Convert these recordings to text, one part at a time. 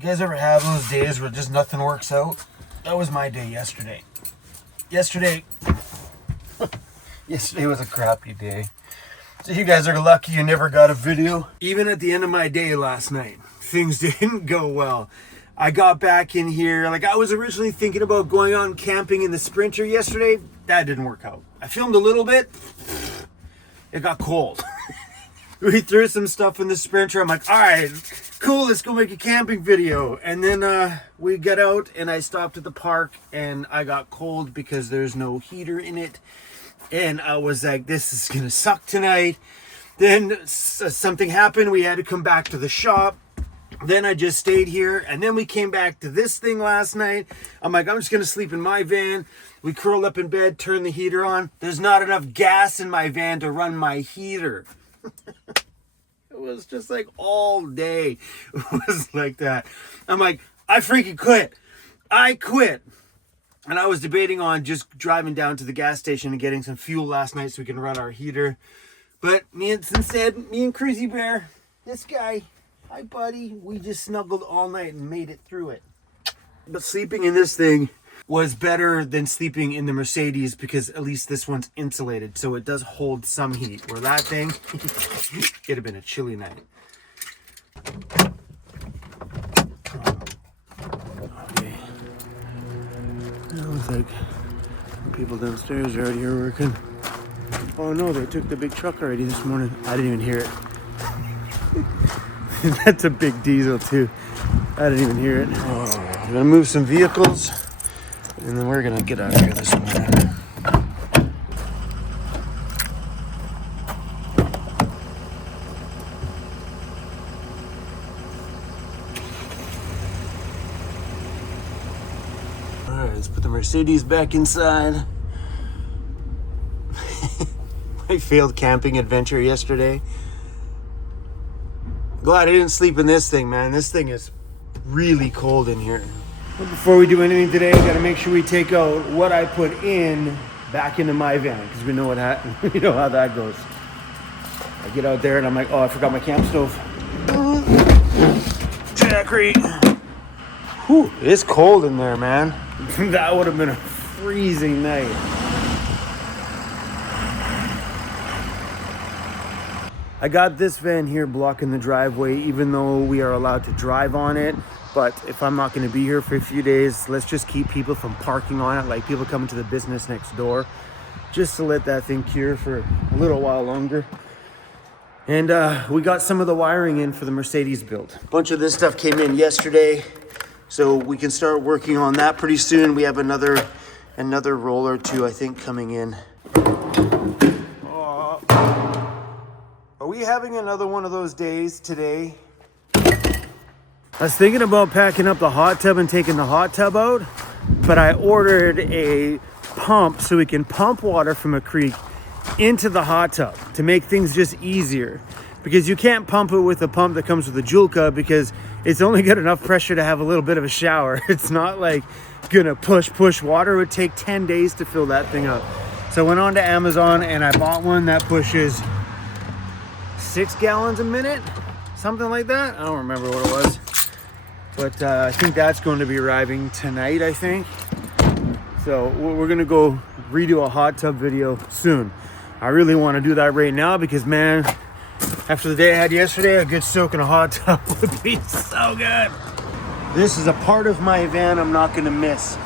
You guys ever have those days where just nothing works out? That was my day yesterday. Yesterday was a crappy day. So you guys are lucky you never got a video. Even at the end of my day last night, things didn't go well. I got back in here, like I was originally thinking about going out and camping in the Sprinter yesterday. That didn't work out. I filmed a little bit. It got cold. We threw some stuff in the Sprinter. I'm like, all right, cool, let's go make a camping video. And then we got out and I stopped at the park and I got cold because there's no heater in it. And I was like, this is gonna suck tonight. Then something happened. We had to come back to the shop. Then I just stayed here. And then we came back to this thing last night. I'm like, I'm just gonna sleep in my van. We curled up in bed, turned the heater on. There's not enough gas in my van to run my heater. It was just like all day. It was like that. I'm like, I freaking quit. I quit. And I was debating on just driving down to the gas station and getting some fuel last night so we can run our heater. But instead, me and Crazy Bear, this guy, hi buddy, we just snuggled all night and made it through it. But sleeping in this thing was better than sleeping in the Mercedes because at least this one's insulated, so it does hold some heat. Where that thing, it'd have been a chilly night. Okay. It looks like people downstairs are already here working. Oh no, they took the big truck already this morning. I didn't even hear it. That's a big diesel too. I didn't even hear it. Oh, I'm gonna move some vehicles. And then we're gonna get out of here this morning. Alright, let's put the Mercedes back inside. My failed camping adventure yesterday. Glad I didn't sleep in this thing, man. This thing is really cold in here. But before we do anything today, I gotta make sure we take out what I put in back into my van because we know we know how that goes. I get out there and I'm like, oh, I forgot my camp stove. Jackery. Whew, it's cold in there, man. That would have been a freezing night. I got this van here blocking the driveway, even though we are allowed to drive on it. But if I'm not going to be here for a few days, let's just keep people from parking on it, like people coming to the business next door, just to let that thing cure for a little while longer. And we got some of the wiring in for the Mercedes build. A bunch of this stuff came in yesterday, so we can start working on that pretty soon. We have another roll or two, I think, coming in. Are we having another one of those days today? I was thinking about packing up the hot tub and taking the hot tub out, but I ordered a pump so we can pump water from a creek into the hot tub to make things just easier. Because you can't pump it with a pump that comes with a Julka because it's only got enough pressure to have a little bit of a shower. It's not like gonna push water. It would take 10 days to fill that thing up. So I went on to Amazon and I bought one that pushes 6 gallons a minute, something like that. I don't remember what it was. But I think that's going to be arriving tonight, I think. So we're going to go redo a hot tub video soon. I really want to do that right now because, man, after the day I had yesterday, a good soak in a hot tub would be so good. This is a part of my van I'm not going to miss.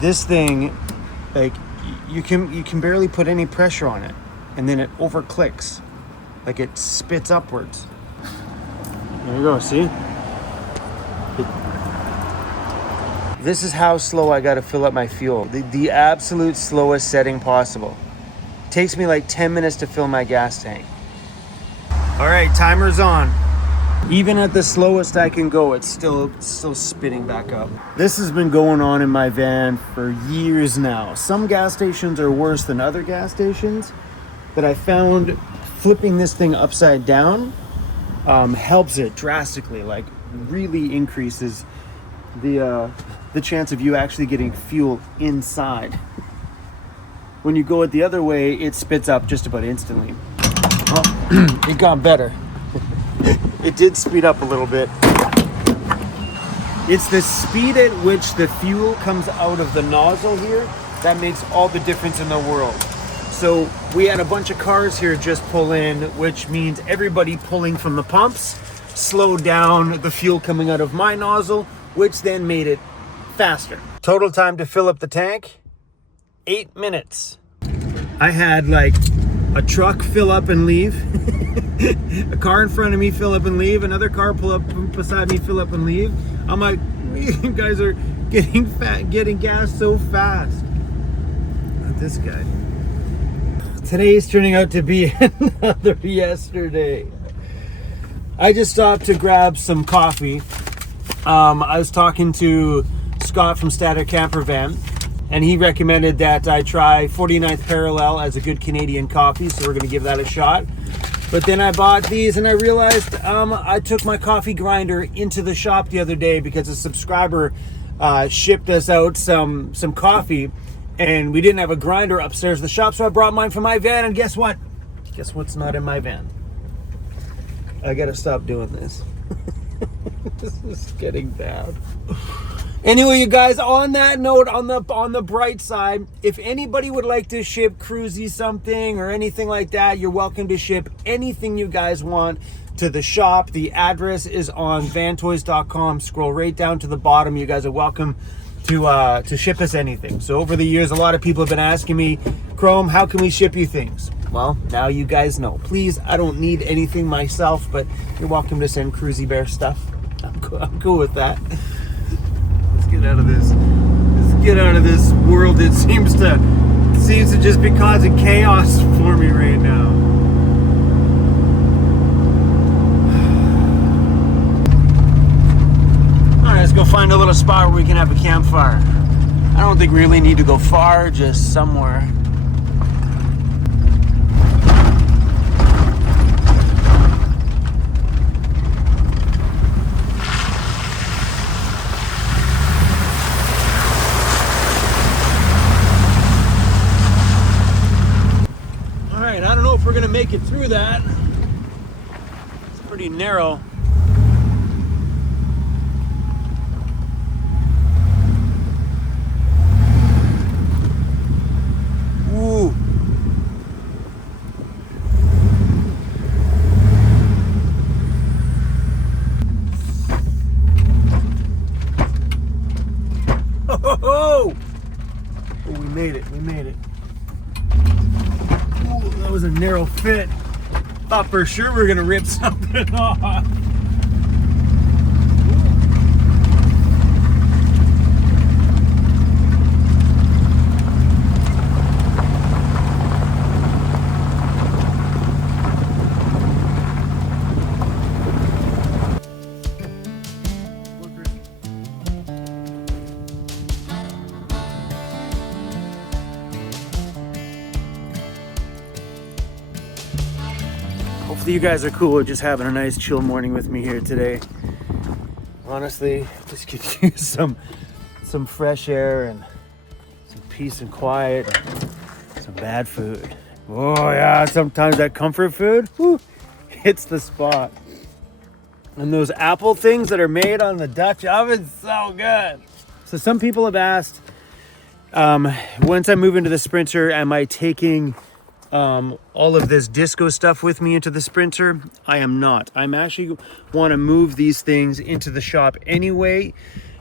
This thing, like, you can barely put any pressure on it, and then it overclicks. Like it spits upwards. There you go, see? This is how slow I gotta fill up my fuel. The absolute slowest setting possible. Takes me like 10 minutes to fill my gas tank. All right, timer's on. Even at the slowest I can go, it's still spitting back up. This has been going on in my van for years now. Some gas stations are worse than other gas stations, but I found flipping this thing upside down helps it drastically, like really increases the chance of you actually getting fuel inside. When you go it the other way, it spits up just about instantly. Oh, it got better. it did speed up a little bit. It's the speed at which the fuel comes out of the nozzle here that makes all the difference in the world. So we had a bunch of cars here just pull in, which means everybody pulling from the pumps slowed down the fuel coming out of my nozzle, which then made it faster. Total time to fill up the tank, 8 minutes. I had like a truck fill up and leave, a car in front of me fill up and leave, another car pull up beside me, fill up and leave. I'm like, you guys are getting gas so fast. Not this guy. Today's turning out to be another yesterday. I just stopped to grab some coffee. I was talking to Scott from Static Camper Van, and he recommended that I try 49th Parallel as a good Canadian coffee, so we're going to give that a shot. But then I bought these and I realized I took my coffee grinder into the shop the other day because a subscriber shipped us out some coffee, and we didn't have a grinder upstairs in the shop, so I brought mine from my van, and guess what? Guess what's not in my van? I gotta stop doing this. This is getting bad. Anyway, you guys, on that note, on the bright side, if anybody would like to ship Cruzy something or anything like that, you're welcome to ship anything you guys want to the shop. The address is on vantoys.com. Scroll right down to the bottom. You guys are welcome to ship us anything. So over the years, a lot of people have been asking me, Chrome, how can we ship you things? Well, now you guys know. Please, I don't need anything myself, but you're welcome to send Cruzy Bear stuff. I'm cool with that. Let's get out of this. Let's get out of this world that seems to just be causing chaos for me right now. All right, let's go find a little spot where we can have a campfire. I don't think we really need to go far, just somewhere. I don't know if we're gonna make it through that. It's pretty narrow. Ooh. Oh, we made it, we made it. That was a narrow fit. Thought for sure we were gonna rip something off. Hopefully you guys are cool with just having a nice chill morning with me here today. Honestly, just could use some fresh air and some peace and quiet and some bad food. Oh yeah, sometimes that comfort food, whew, hits the spot. And those apple things that are made on the Dutch oven, so good. So some people have asked, once I move into the Sprinter, am I taking all of this disco stuff with me into the Sprinter? I am not. I'm actually want to move these things into the shop anyway.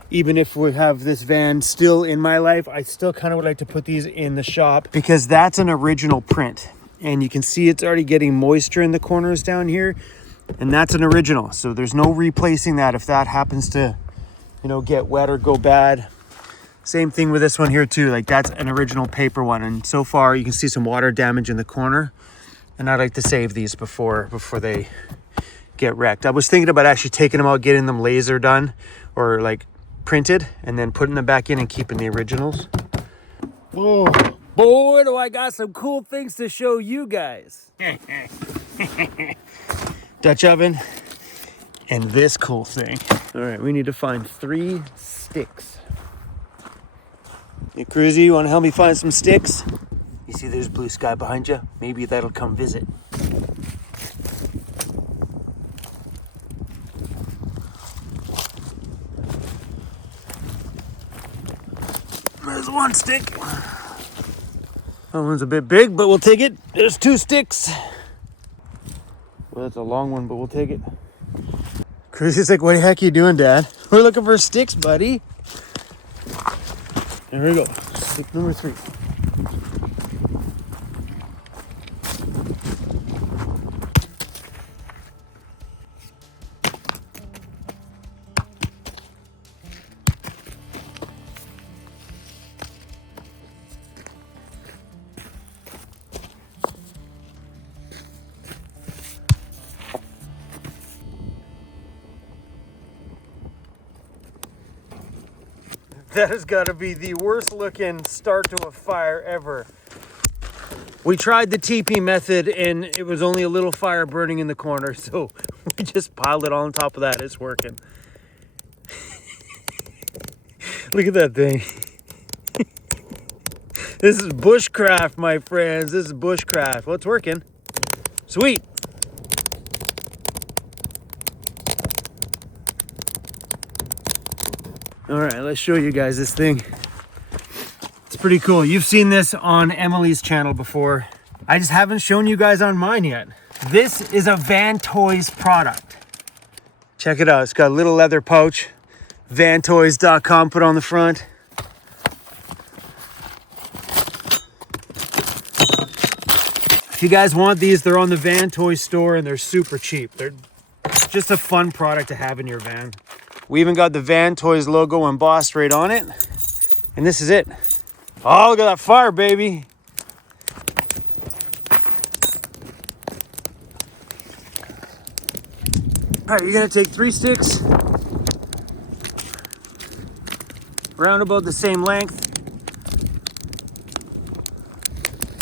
Even if we have this van still in my life, I still kind of would like to put these in the shop because that's an original print. And you can see it's already getting moisture in the corners down here. And that's an original. So there's no replacing that if that happens to, you know, get wet or go bad. Same thing with this one here too. Like that's an original paper one. And so far you can see some water damage in the corner. And I like to save these before they get wrecked. I was thinking about actually taking them out, getting them laser done or like printed and then putting them back in and keeping the originals. Oh, boy, do I got some cool things to show you guys. Dutch oven and this cool thing. All right, we need to find 3 sticks. Hey, Cruzy, you want to help me find some sticks? You see there's blue sky behind you? Maybe that'll come visit. one stick. That one's a bit big, but we'll take it. There's 2 sticks. Well, that's a long one, but we'll take it. Chrissy's like, what the heck are you doing, Dad? We're looking for sticks, buddy. There we go. Stick number 3. That has got to be the worst looking start to a fire ever. We tried the TP method and it was only a little fire burning in the corner, so we just piled it on top of that. It's working. Look at that thing. This is bushcraft, my friends. This is bushcraft. Well, it's working. Sweet. All right, let's show you guys this thing. It's pretty cool. You've seen this on Emily's channel before. I just haven't shown you guys on mine yet. This is a Van Toys product. Check it out. It's got a little leather pouch. vantoys.com put on the front. If you guys want these, they're on the Van Toys store and they're super cheap. They're just a fun product to have in your van. We even got the Van Toys logo embossed right on it. And this is it. Oh, look at that fire, baby. All right, you're gonna take 3 sticks, round about the same length.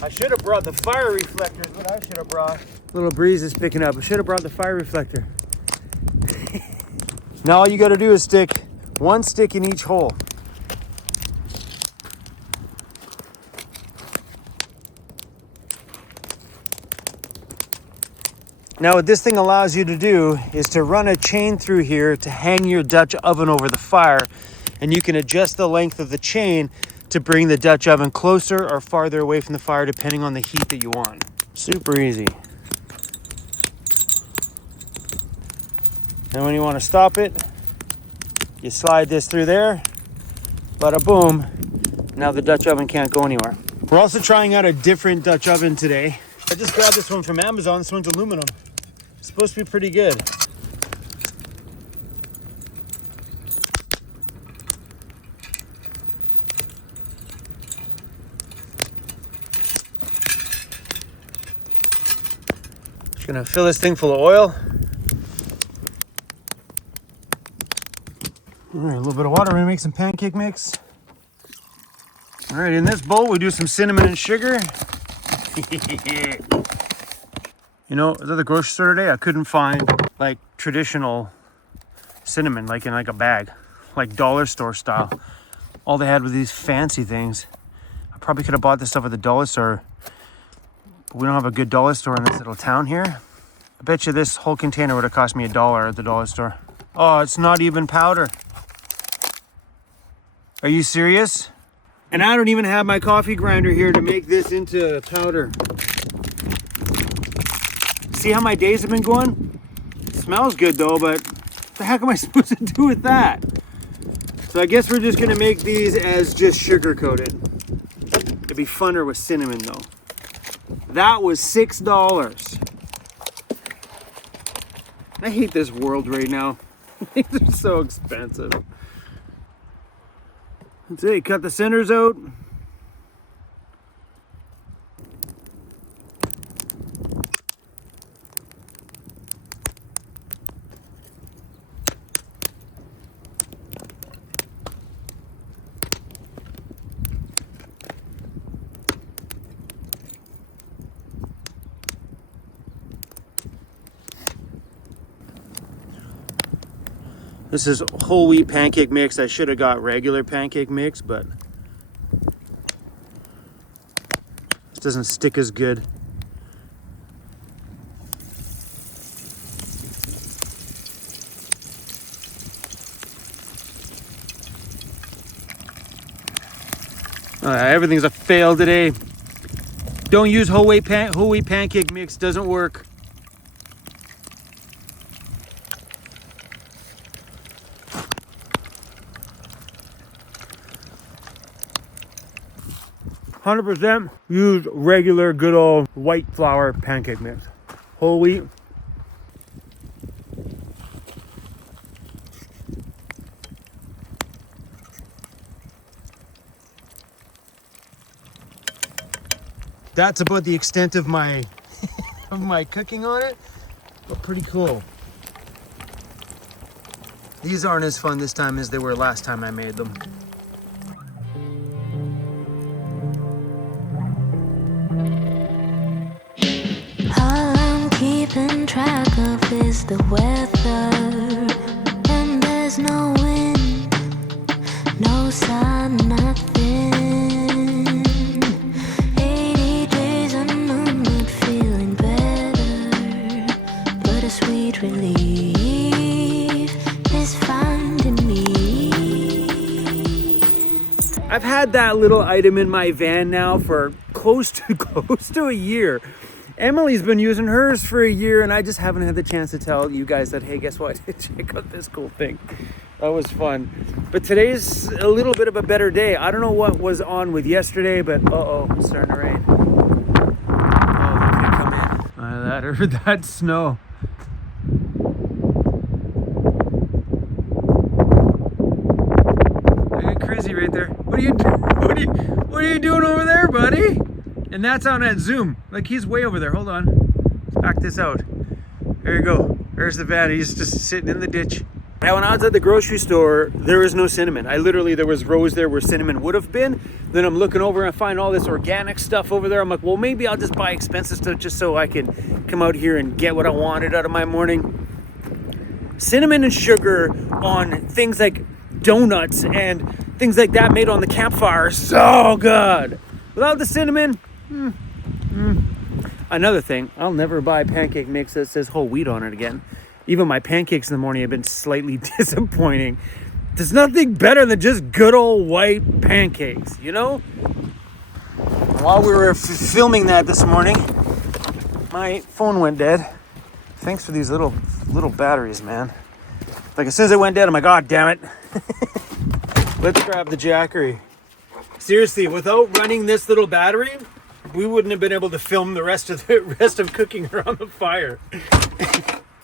I should have brought the fire reflectors, what I should have brought. Little breeze is picking up. I should have brought the fire reflector. Now all you gotta do is stick 1 stick in each hole. Now what this thing allows you to do is to run a chain through here to hang your Dutch oven over the fire, and you can adjust the length of the chain to bring the Dutch oven closer or farther away from the fire depending on the heat that you want. Super easy. And when you want to stop it, you slide this through there, bada boom. Now the Dutch oven can't go anywhere. We're also trying out a different Dutch oven today. I just grabbed this one from Amazon. This one's aluminum. It's supposed to be pretty good. Just gonna fill this thing full of oil. All right, a little bit of water. We're gonna make some pancake mix. All right, in this bowl, we do some cinnamon and sugar. You know, I was at the grocery store today. I couldn't find like traditional cinnamon, like in like a bag, like dollar store style. All they had were these fancy things. I probably could have bought this stuff at the dollar store, but we don't have a good dollar store in this little town here. I bet you this whole container would have cost me $1 at the dollar store. Oh, it's not even powder. Are you serious? And I don't even have my coffee grinder here to make this into powder. See how my days have been going? It smells good though, but what the heck am I supposed to do with that? So I guess we're just gonna make these as just sugar coated. It'd be funner with cinnamon though. That was $6. I hate this world right now. Things are so expensive. That's it, cut the centers out. This is whole wheat pancake mix. I should have got regular pancake mix, but this doesn't stick as good. Everything's a fail today. Don't use whole wheat pancake mix, doesn't work. %, use regular good old white flour pancake mix. Whole wheat. That's about the extent of my cooking on it, but pretty cool. These aren't as fun this time as they were last time I made them. All I'm keeping track of is the weather, and there's no wind, no sun, nothing. 80 days and I'm not feeling better, but a sweet relief is finding me. I've had that little item in my van now for close to a year. Emily's been using hers for a year, and I just haven't had the chance to tell you guys that, hey, guess what? Check out this cool thing. That was fun. But today's a little bit of a better day. I don't know what was on with yesterday, but it's starting to rain. Oh, look at it come in. That or that snow. I get crazy right there. What are you doing over there, buddy? And that's on that zoom. Like, he's way over there. Hold on. Let's back this out. There you go. There's the van. He's just sitting in the ditch. Now, when I was at the grocery store, there was no cinnamon. There was rows there where cinnamon would have been. Then I'm looking over and I find all this organic stuff over there. I'm like, well, maybe I'll just buy expensive stuff just so I can come out here and get what I wanted out of my morning. Cinnamon and sugar on things like donuts and things like that made on the campfire are so good. Without the cinnamon, Another thing, I'll never buy pancake mix that says whole wheat on it again. Even my pancakes in the morning have been slightly disappointing. There's nothing better than just good old white pancakes, you know? While we were filming that this morning, my phone went dead. Thanks for these little batteries, man. Like, as soon as it went dead, I'm like, God damn it. Let's grab the Jackery. Seriously, without running this little battery, we wouldn't have been able to film the rest of cooking around the fire.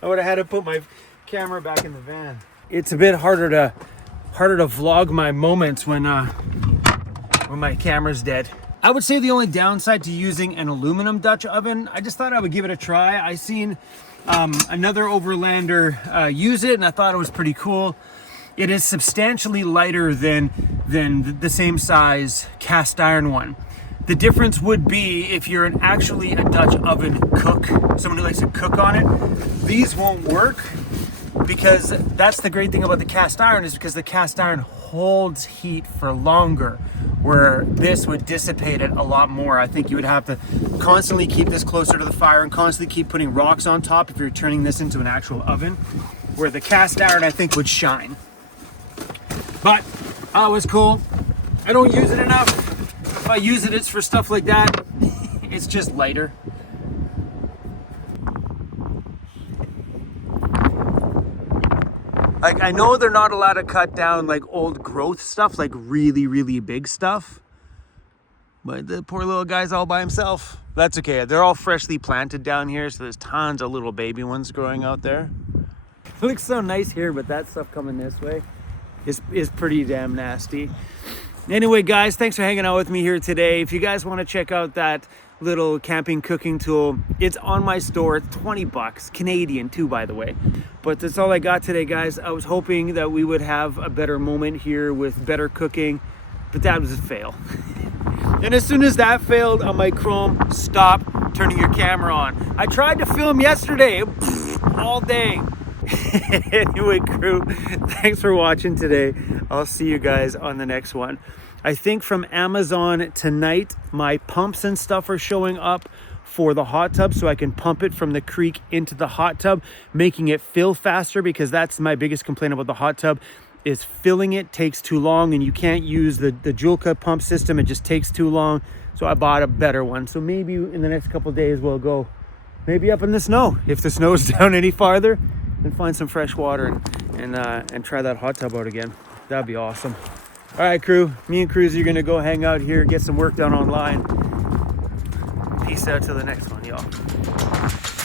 I would have had to put my camera back in the van. It's a bit harder to vlog my moments when my camera's dead. I would say the only downside to using an aluminum Dutch oven, I just thought I would give it a try. I seen another overlander use it, and I thought it was pretty cool. It is substantially lighter than the same size cast iron one. The difference would be if you're actually a Dutch oven cook, someone who likes to cook on it, these won't work, because that's the great thing about the cast iron, is because the cast iron holds heat for longer, where this would dissipate it a lot more. I think you would have to constantly keep this closer to the fire and constantly keep putting rocks on top if you're turning this into an actual oven, where the cast iron, I think, would shine. But it was cool. I don't use it enough. If I use it, it's for stuff like that. It's just lighter. Like, I know they're not allowed to cut down like old growth stuff, like really, really big stuff. But the poor little guy's all by himself. That's okay. They're all freshly planted down here, so there's tons of little baby ones growing out there. It looks so nice here, but that stuff coming this way is pretty damn nasty. Anyway, guys, thanks for hanging out with me here today. If you guys want to check out that little camping cooking tool, it's on my store. It's 20 bucks, Canadian too, by the way. But that's all I got today, guys. I was hoping that we would have a better moment here with better cooking, but that was a fail. And as soon as that failed, I'm like, Chrome, stop turning your camera on. I tried to film yesterday all day. Anyway, crew, thanks for watching today. I'll see you guys on the next one. I think from Amazon tonight, my pumps and stuff are showing up for the hot tub, so I can pump it from the creek into the hot tub, making it fill faster, because that's my biggest complaint about the hot tub. is filling it takes too long, and you can't use the dual cut pump system. It just takes too long. So I bought a better one. So maybe in the next couple of days we'll go maybe up in the snow. If the snow's down any farther, and find some fresh water and try that hot tub out again. That'd be awesome. All right, crew. Me and Cruz are gonna go hang out here, get some work done online. Peace out till the next one, y'all.